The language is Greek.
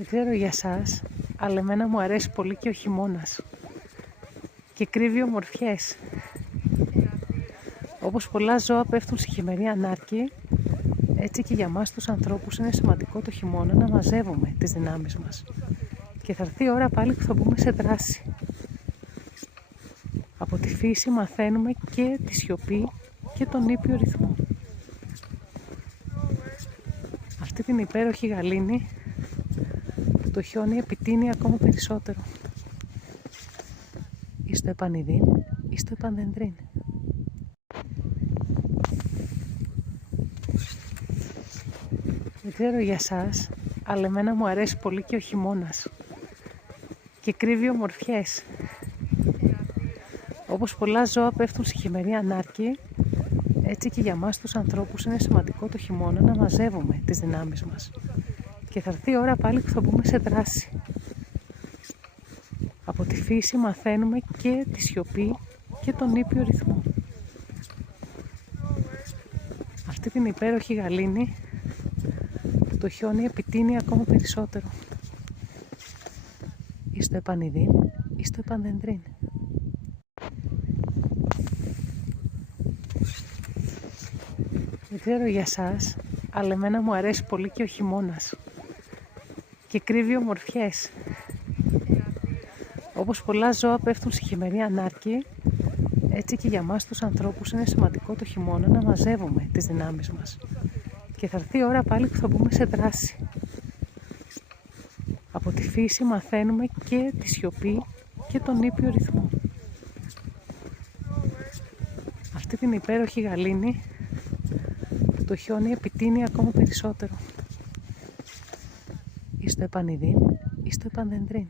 Δεν ξέρω για σας, αλλά εμένα μου αρέσει πολύ και ο χειμώνας και κρύβει ομορφιές. Όπως πολλά ζώα πέφτουν σε χειμερή ανάρκη, έτσι και για μας τους ανθρώπους είναι σημαντικό το χειμώνα να μαζεύουμε τις δυνάμεις μας. Και θα έρθει η ώρα πάλι που θα μπούμε σε δράση. Από τη φύση μαθαίνουμε και τη σιωπή και τον ήπιο ρυθμό. Αυτή την υπέροχη γαλήνη που το χιόνι επιτείνει ακόμα περισσότερο. Εις το επανειδήν, εις το επανδεντρίν. Δεν ξέρω για σας, αλλά εμένα μου αρέσει πολύ και ο χειμώνας και κρύβει ομορφιές. Όπως πολλά ζώα πέφτουν σε χειμερή ανάρκη, έτσι και για μας τους ανθρώπους είναι σημαντικό το χειμώνα να μαζεύουμε τις δυνάμεις μας. Και θα έρθει η ώρα πάλι που θα μπούμε σε δράση. Από τη φύση μαθαίνουμε και τη σιωπή και τον ήπιο ρυθμό. Αυτή την υπέροχη γαλήνη που το χιόνι επιτείνει ακόμα περισσότερο. Εις το επανειδήν, εις το επανδεντρίν. Δεν ξέρω για σας, αλλά εμένα μου αρέσει πολύ και ο χειμώνας και κρύβει ομορφιές. Όπως πολλά ζώα πέφτουν σε χειμερή ανάρκη, έτσι και για μας τους ανθρώπους είναι σημαντικό το χειμώνα να μαζεύουμε τις δυνάμεις μας. Και θα έρθει η ώρα πάλι που θα μπούμε σε δράση. Από τη φύση μαθαίνουμε και τη σιωπή και τον ήπιο ρυθμό. Αυτή την υπέροχη γαλήνη που το χιόνι επιτείνει ακόμα περισσότερο. Εις το επανειδήν, εις το επανδεντρίν.